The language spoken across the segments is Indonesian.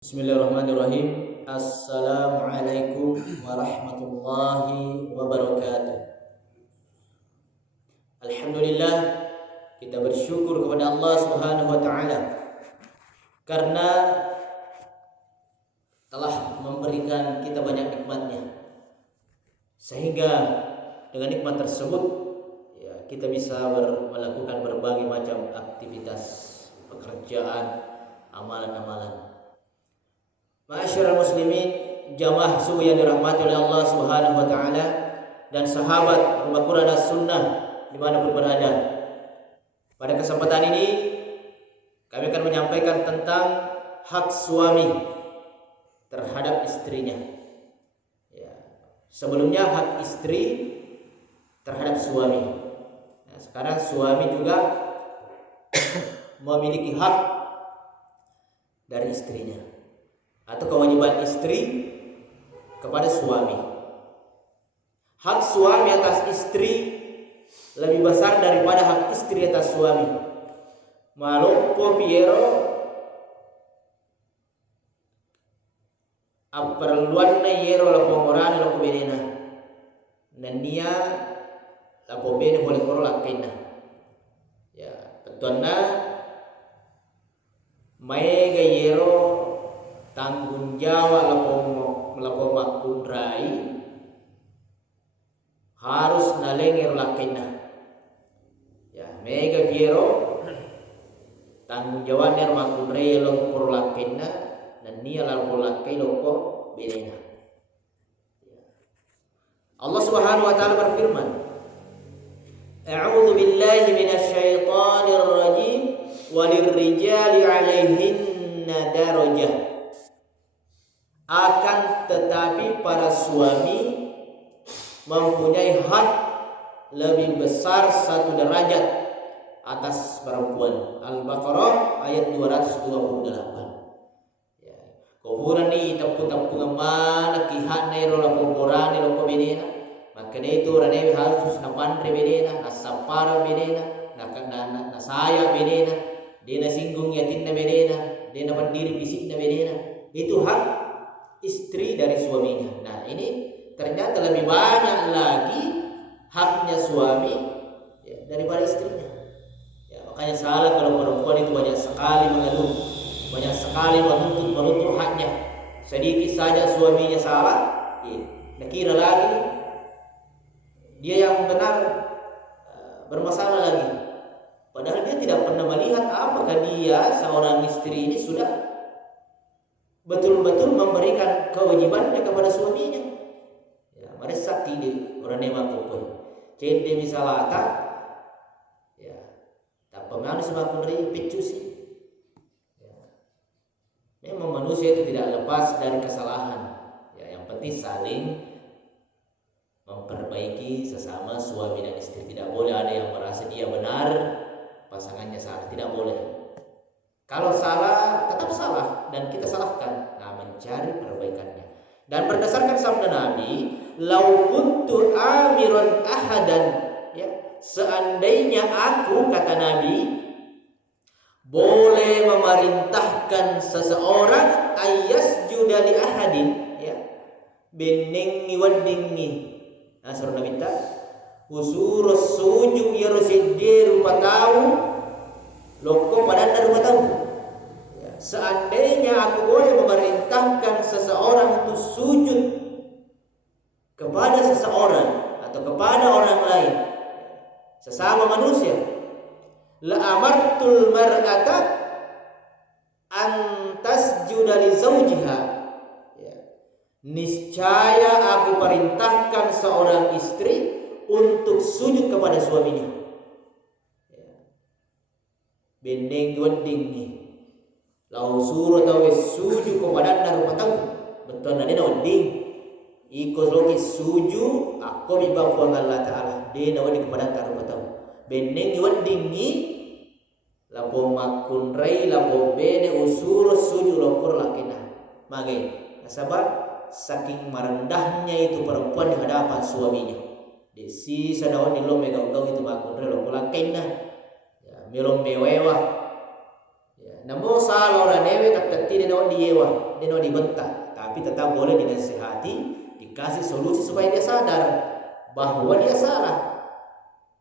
Bismillahirrahmanirrahim. Assalamualaikum warahmatullahi wabarakatuh. Alhamdulillah, kita bersyukur kepada Allah Subhanahu wa taala karena telah memberikan kita banyak nikmatnya, sehingga dengan nikmat tersebut kita bisa melakukan berbagai macam aktivitas, pekerjaan, amalan-amalan. Ma'asyiral muslimin, jamaah subuh yang dirahmati oleh Allah Subhanahu wa taala dan sahabat rumah Quran dan Sunnah dimanapun berada. Pada kesempatan ini kami akan menyampaikan tentang hak suami terhadap istrinya. Sebelumnya hak istri terhadap suami. Sekarang suami juga memiliki hak dari istrinya, atau kewajiban istri kepada suami. Hak suami atas istri lebih besar daripada hak istri atas suami. Maloppo Piero apperluanna yero la pomorana la benena nania la bene boleh koro la kena. Petuanna mae gayero tanggung jawab lapo makundrai harus nalengir lakena. Mega biero tanggung jawab ner makundrai loko lakena dan nia lapo lakai loko benena. Allah Subhanahu wa taala berfirman, A'udzu billahi minasyaitonir rajim, walirrijali 'alaihinna darajah. Akan tetapi para suami mempunyai hak lebih besar satu derajat atas perempuan. Al-Baqarah ayat 228. Kuburan ni tapu-tapu mana kihat na iro la kuburan ni lo benena. Maka itu rane harus na pandre benena, na sapara benena, na saya benena, dia na singgung yatin na benena, dia na pendiri fisik na benena. Itu hak istri dari suaminya. Nah, ini ternyata lebih banyak lagi haknya suami daripada istrinya. Makanya salah kalau perempuan itu banyak sekali mengeluh, banyak sekali menuntut haknya. Sedikit saja suaminya salah, kira lagi dia yang benar, bermasalah lagi. Padahal dia tidak pernah melihat apakah dia seorang istri ini sudah betul-betul memberikan kewajibannya kepada suaminya. Mari sakti di orang nema kopoi. Cende misalata, tak pengaruh sebab dari pecusi. Memang manusia itu tidak lepas dari kesalahan. Yang penting saling memperbaiki sesama suami dan istri. Tidak boleh ada yang merasa dia benar, pasangannya salah. Tidak boleh. Kalau salah, tetap salah dan kita salahkan. Nah, mencari perbaikannya. Dan berdasarkan sabda Nabi, "Lau kuntu amiran ahadan," seandainya aku, kata Nabi, boleh memerintahkan seseorang ayasjuda li ahadin, benengi wadingi. Nah, suruh Nabi ta usurus sujud yarusidiru patau loko pada rumah tahu. Seandainya aku boleh memerintahkan seseorang untuk sujud kepada seseorang atau kepada orang lain, sesama manusia, la amartul mar'ata an tasjuda li zawjiha. Niscaya aku perintahkan seorang istri untuk sujud kepada suaminya. Bendeng wadingi lau suruh tahu sujud kepada narupatamu betul nade wading ikut loki sujud aku bibang kuang Allah Ta'ala dia nawadi kepada narupatamu bendeng wadingi lapo makun rai lapo bene usuru sujud lokur lakina mage nasabab saking merendahnya itu perempuan di hadapan suaminya. Desi sadawan di lo megau-gau itu makun rai lokur lakina melom mewah Namo salah orang newe tak tidak diewa, dia dibentak, tapi tetap boleh dinasihati, dikasih solusi supaya dia sadar bahwa dia salah.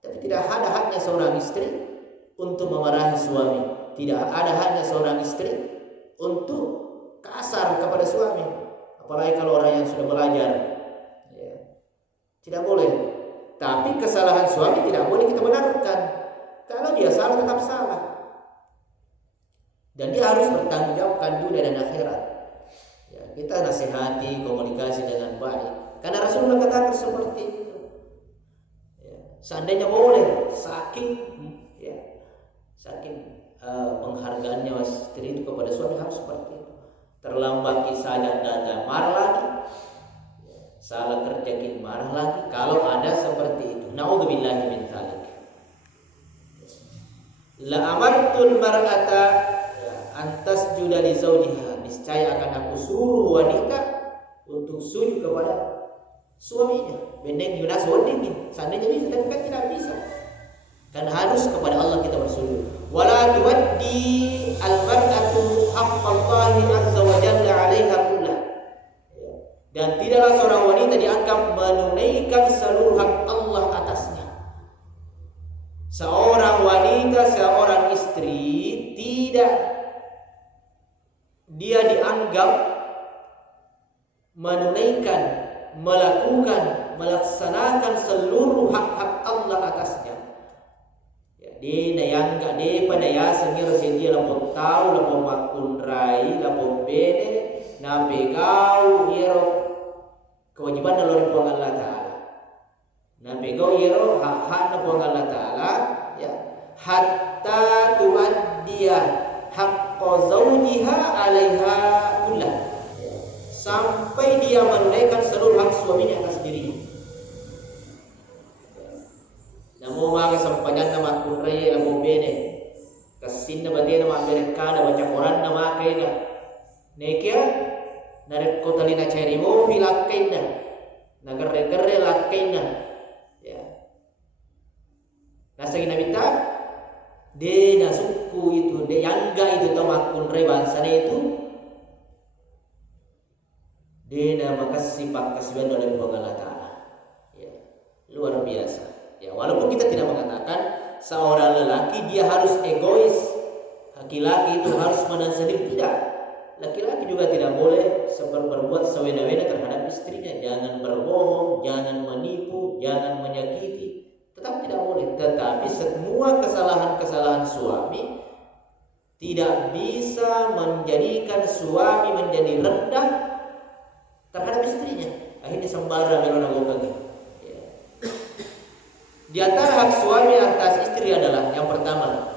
Tapi tidak ada haknya seorang istri untuk memarahi suami, tidak ada haknya seorang istri untuk kasar kepada suami, apalagi kalau orang yang sudah belajar, ya, tidak boleh. Tapi kesalahan suami tidak boleh kita benarkan. Kalau dia salah tetap salah. Dan dia harus bertanggung jawabkan dunia dan akhirat. Ya, kita nasihati, komunikasi dengan baik. Karena Rasulullah katakan seperti itu. Ya, seandainya boleh, saking penghargaannya istri itu kepada suami harus seperti itu. Terlambat saja datang marah lagi. Ya, salah kerja marah lagi. Kalau ada seperti itu, naudzubillahi min dzalik. La amartul mar'ata antas juda li zaujiha, niscaya akan aku suruh wanita untuk sujud kepada suaminya. Bendeng yunas wading, seandainya bisa, tapi kan tidak bisa. Kan harus kepada Allah kita bersujud. Wala tuwaddi al-mar'atu haqqallahi azza wa jalla 'alaiha kullah. Dan tidaklah seorang wanita dianggap menunaikan seluruh hak Allah atasnya. Seorang wanita, seorang istri tidak dia dianggap menunaikan, melakukan, melaksanakan seluruh hak-hak Allah atasnya. Ya, dia nayangga dia pada ya sengir sendia lapor tahu, lapor makun rai, lapor bene, nabe kau hero kewajiban dalam puang Allah Taala. Nabe kau hero hak-hak puang Allah Taala, ya, hatta tuaddiya haqqa zawjiha 'alaiha kullah, sampai dia menunaikan seluruh hak suaminya atas dirinya. Namo maka sampajan nama kurre lamo bene kasin na bade nama mereka na baca Quran nama kaina nekia narik kotalina cerimo filakaina nagar-garre lakaina, ya nasagi nabita de na suku itu de yangga itu tamakun re bansana itu de na makasih pakasiban oleh Allah Taala, ya luar biasa. Ya walaupun kita tidak mengatakan seorang lelaki dia harus egois, laki-laki itu harus menang sendiri, tidak. Laki-laki juga tidak boleh berbuat sewena-wena terhadap istrinya. Jangan berbohong, jangan menipu, jangan menyakiti, tetap tidak boleh. Tetapi semua kesalahan-kesalahan suami tidak bisa menjadikan suami menjadi rendah terhadap istrinya. Akhirnya sembara melona-lona. Di antara hak suami atas istri adalah yang pertama,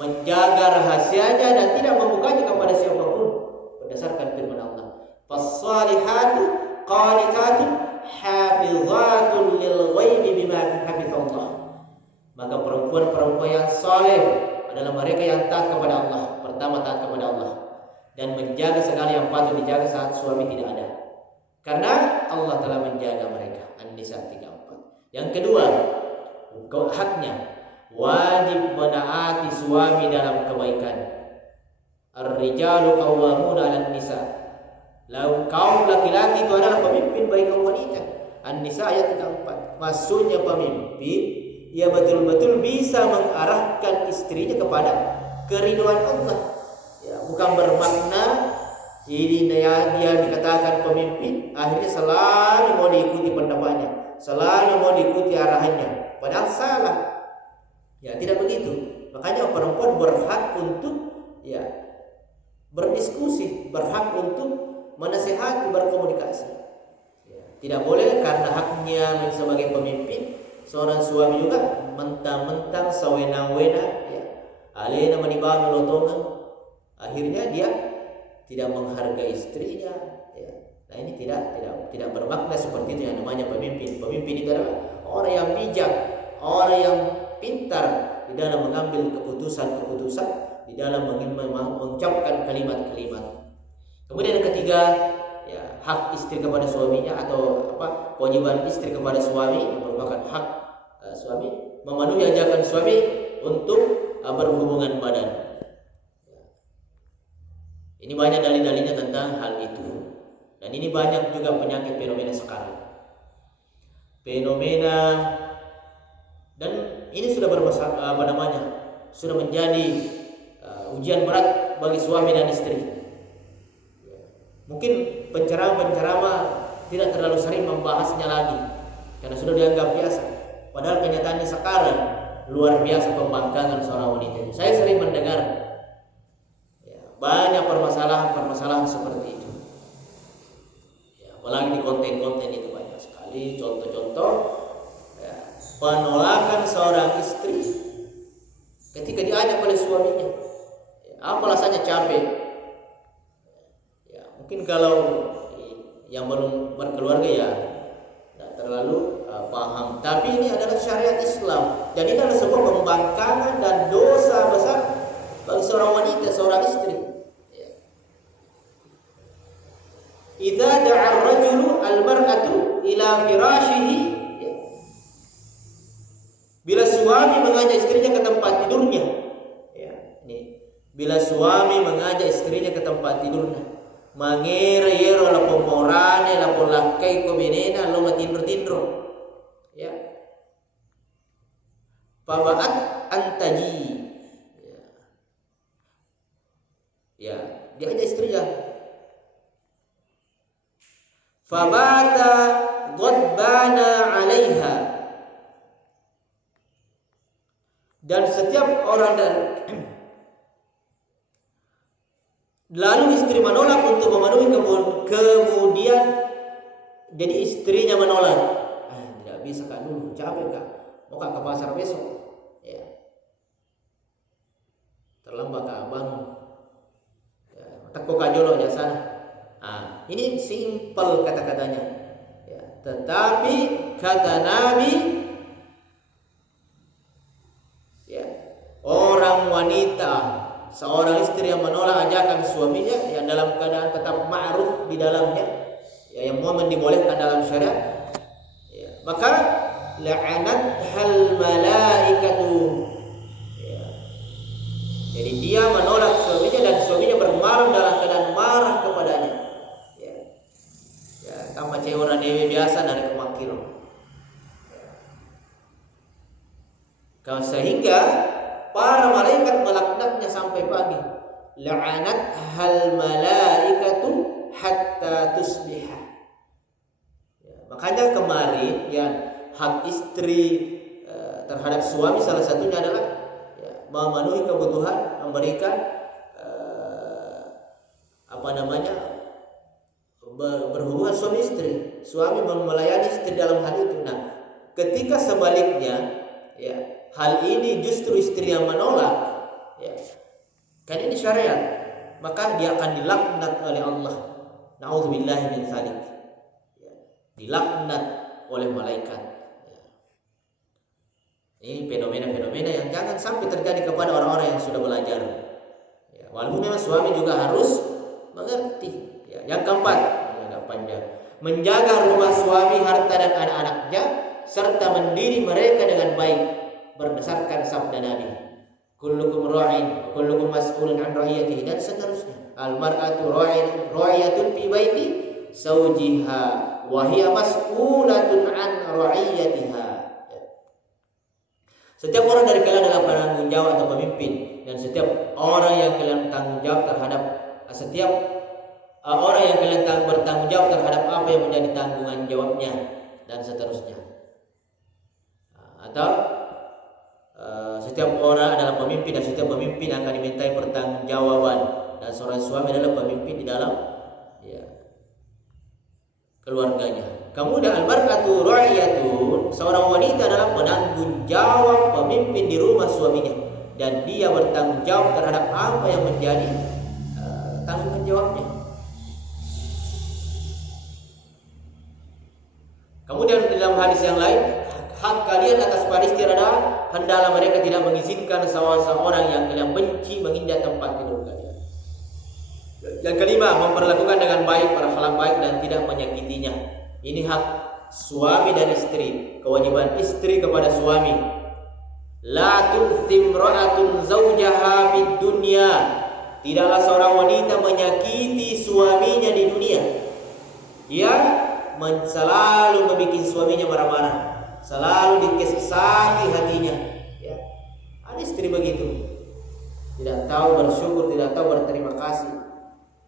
menjaga rahasianya dan tidak membukanya kepada siapapun berdasarkan firman Allah. Fas-salihatu qanitatun hafizatun lil ghaibi bima hafizallah. Maka perempuan-perempuan yang saleh adalah mereka yang taat kepada Allah. Pertama taat kepada Allah dan menjaga segala yang patut dijaga saat suami tidak ada. Karena Allah telah menjaga mereka. An-Nisa 34. Yang kedua, haknya wajib menaati suami dalam kebaikan. Ar-rijalu qawwamuna 'alan nisa. Lalu kaum laki-laki itu adalah pemimpin bagi kaum wanita. An-Nisa ayat 34. Maksudnya pemimpin, ia betul-betul bisa mengarahkan istrinya kepada keridhaan Allah. Ya, bukan bermakna ini dia dikatakan pemimpin, akhirnya selalu mau diikuti pendapatnya, selalu mau diikuti arahannya. Padahal salah. Ya, tidak begitu. Makanya perempuan berhak untuk ya berdiskusi, berhak untuk menasihati, berkomunikasi. Ya, tidak boleh karena haknya sebagai pemimpin, seorang suami juga mentang-mentang sewena-wena, ya, alena menibang lotongan, akhirnya dia tidak menghargai istrinya. Ya. Nah ini tidak bermakna seperti itu yang namanya pemimpin. Pemimpin itu adalah orang yang bijak, orang yang pintar di dalam mengambil keputusan-keputusan, di dalam mengucapkan kalimat-kalimat. Kemudian yang ketiga, ya, hak istri kepada suaminya atau kewajiban istri kepada suami yang merupakan hak suami, memenuhi ajakan suami untuk berhubungan badan. Ini banyak dalil-dalilnya tentang hal itu. Dan ini banyak juga penyakit fenomena sekarang. Fenomena, dan ini sudah bermasalah, sudah menjadi ujian berat bagi suami dan istri. Mungkin penceramah tidak terlalu sering membahasnya lagi karena sudah dianggap biasa. Padahal kenyataannya sekarang luar biasa pembangkangan seorang wanita itu. Saya sering mendengar banyak permasalahan seperti itu. Apalagi di konten-konten itu banyak sekali contoh-contoh penolakan seorang istri ketika diajak oleh suaminya. Apa alasannya? Capek. Mungkin kalau yang belum berkeluarga tidak terlalu paham. Tapi ini adalah syariat Islam dan ini adalah sebuah pembangkangan dan dosa besar bagi seorang wanita, seorang istri. Idza da'a ar-rajulu al-mar'atu ila firashihi, bila suami mengajak istrinya ke tempat tidurnya, bila suami mengajak istrinya ke tempat tidurnya, mangere yero la pomorane la polakai ko benena lo matindro pabaat antaji, dia ajak istrinya, fabata ghadbana 'alaiha, dan setiap orang lalu istri menolak untuk memenuhi kemudian jadi istrinya menolak. Tidak bisa Kak, dulu capek Kak, mau Kak ke pasar besok, terlambat Kak bangun, teko Kak jolo di sana. Ini simpel kata-katanya, tetapi kata Nabi, orang wanita, seorang istri yang menolak ajakan suaminya yang dalam keadaan tetap ma'ruf di dalamnya, yang momen dibolehkan dalam syariat, maka la'anat hal malaikatu, jadi dia menolak suaminya dan suaminya bermarah dalam keadaan marah kepadanya. Kama cewek orang dewe biasa dari kemakir. Sehingga para malaikat melaknatnya sampai pagi. La'anat hal malaikatu hatta tusbiha. Makanya kemarin hak istri terhadap suami salah satunya adalah memenuhi kebutuhan, memberikan berhubungan suami istri. Suami melayani istri dalam hal itu. Nah, ketika sebaliknya hal ini justru istri yang menolak, kan ini syariat, maka dia akan dilaknat oleh Allah. Nauzubillahi min dzalik. Dilaknat oleh malaikat. Ini fenomena-fenomena yang jangan sampai terjadi kepada orang-orang yang sudah belajar. Walaupun memang suami juga harus mengerti. Yang keempat, menjaga rumah suami, harta dan anak-anaknya, serta mendidik mereka dengan baik berdasarkan sabda Nabi, kullukum ra'in, kullukum mas'ulun an ra'iyatihi, dan seterusnya. Al-mar'atu ra'iyatun fi baiti zawjiha wa hiya mas'ulatun an ra'iyatiha. Setiap orang dari kalian adalah penanggung jawab atau pemimpin, dan setiap orang yang kalian tanggung jawab terhadap orang yang kalian bertanggung jawab terhadap apa yang menjadi tanggungan jawabnya, dan seterusnya. Atau setiap orang adalah pemimpin, dan setiap pemimpin akan dimintai pertanggungjawaban, dan seorang suami adalah pemimpin di dalam keluarganya. Kemudian al-mar'atu ra'iyatun, seorang wanita adalah penanggung jawab, pemimpin di rumah suaminya, dan dia bertanggung jawab terhadap apa yang menjadi tanggung jawabnya. Kemudian dalam hadis yang lain, hak kalian atas para istri adalah hendaklah mereka tidak mengizinkan seorang yang kalian benci menginjak tempat tidur kalian. Yang kelima, memperlakukan dengan baik, berakhlak baik, dan tidak menyakitinya. Ini hak suami dan istri, kewajiban istri kepada suami. La tu'thim ra'atun zawjaha fid dunya tidaklah seorang wanita menyakiti suaminya di dunia. Ia selalu membuat suaminya marah-marah, selalu dikesaki hatinya. Ya. Ada istri begitu, tidak tahu bersyukur, tidak tahu berterima kasih.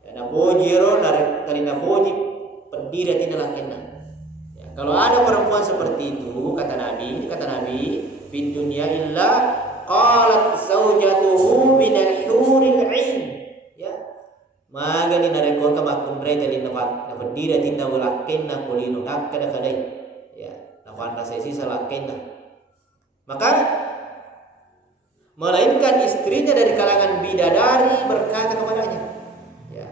Ada bojiro dari talina boji pendiri tidak kena. Ya, kalau ada perempuan seperti itu, kata Nabi, fid dunya illa qalat zaujatuhu min al-huril 'ain. Ya. Magani nareko ka makun re talina na pendiri tinda wala kena kulino nakada kadai. Ya, nafanda sesi salakena. Maka melainkan istrinya dari kalangan bidadari berkata kepadanya. Ya.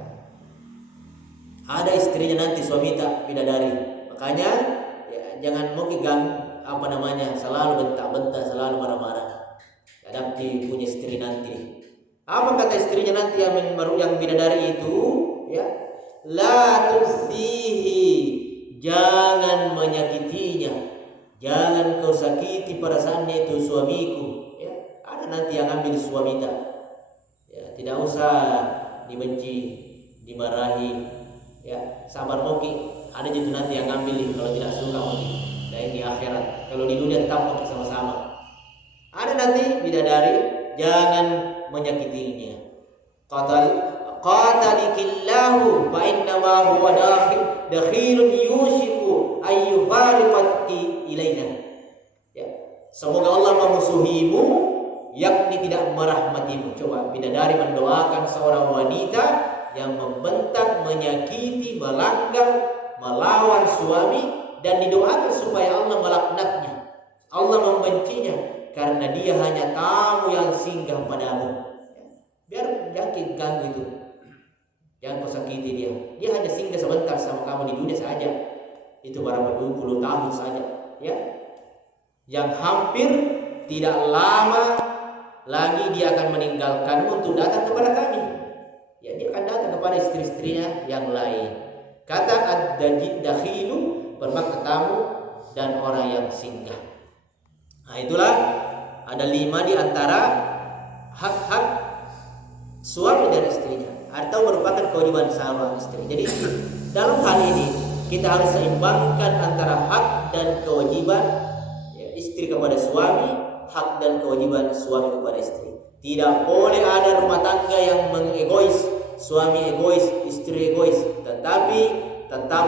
Ada istrinya nanti suami tak bidadari. Makanya ya, jangan mau selalu bentak-bentak, selalu marah-marah. Hadapi punya istri nanti. Apa kata istrinya nanti yang bidadari itu? Ya, la tusihi, jangan menyakitinya, jangan kau sakiti perasaannya itu suamiku. Ya, ada nanti yang ambil suami tak. Ya, tidak usah dibenci, dimarahi. Ya, sabar moki. Ada juga nanti yang ambil kalau tidak suka moki. Dan di akhirat, kalau di dunia tetap moki sama-sama. Ada nanti bidadari, jangan menyakitinya. Qatalikillahu fa innama huwa dakhilun yushiku ayyufariqati ilaina. Ya. Semoga Allah memusuhimu, yakni tidak merahmatimu. Coba bidadari mendoakan seorang wanita yang membentak, menyakiti, melanggar, melawan suami, dan didoakan supaya Allah melaknatnya, Allah membencinya karena dia hanya tamu yang singgah padamu. Biar jangan ganggu itu, jangan kau sakiti dia. Dia hanya singgah sebentar sama kamu di dunia saja. Itu barang 20 tahun saja, ya. Yang hampir tidak lama lagi dia akan meninggalkanmu untuk datang kepada kami. Ya, dia akan datang kepada istri-istrinya yang lain. Kata ad-dakhilu bermakna tamu dan orang yang singgah. Nah, itulah ada 5 di antara hak-hak suami dan istrinya, atau merupakan kewajiban sama istri. Jadi dalam hal ini kita harus seimbangkan antara hak dan kewajiban, ya, istri kepada suami, hak dan kewajiban suami kepada istri. Tidak boleh ada rumah tangga yang mengegois, suami egois, istri egois, tetapi tetap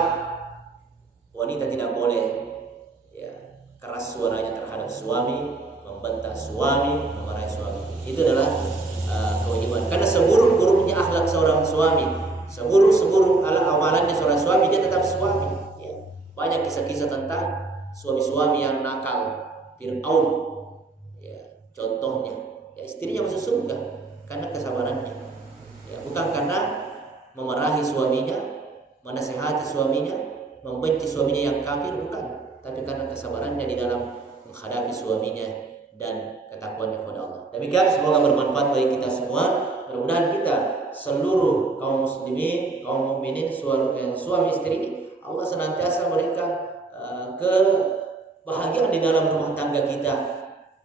wanita tidak boleh keras suaranya terhadap suami, membentak suami, memarahi suami. Itu adalah kewajiban. Karena seburuk-buruknya akhlak seorang suami, seburuk-seburuk amalannya seorang suami, dia tetap suami. Ya. Banyak kisah-kisah tentang suami-suami yang nakal, Fir'aun. Ya, contohnya, ya, istrinya masuk surga karena kesabarannya. Ya, bukan karena memarahi suaminya, menasihati suaminya, membenci suaminya yang kafir, bukan. Tapi karena kesabarannya di dalam menghadapi suaminya dan ketakwaan kepada Allah. Demikian, semoga bermanfaat bagi kita semua. Mudah-mudahan kita seluruh kaum muslimin, kaum mukminin, suami istri ini, Allah senantiasa memberikan kebahagiaan di dalam rumah tangga kita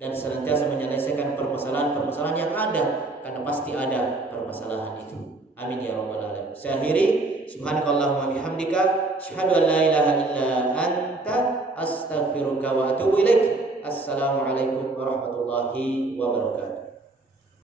dan senantiasa menyelesaikan permasalahan-permasalahan yang ada, karena pasti ada permasalahan itu. Amin ya rabbal alamin. Saya akhiri, subhanakallahumma bihamdika asyhadu an la ilaha illa anta astaghfiruka wa atubu ilaik. Assalamualaikum warahmatullahi wabarakatuh.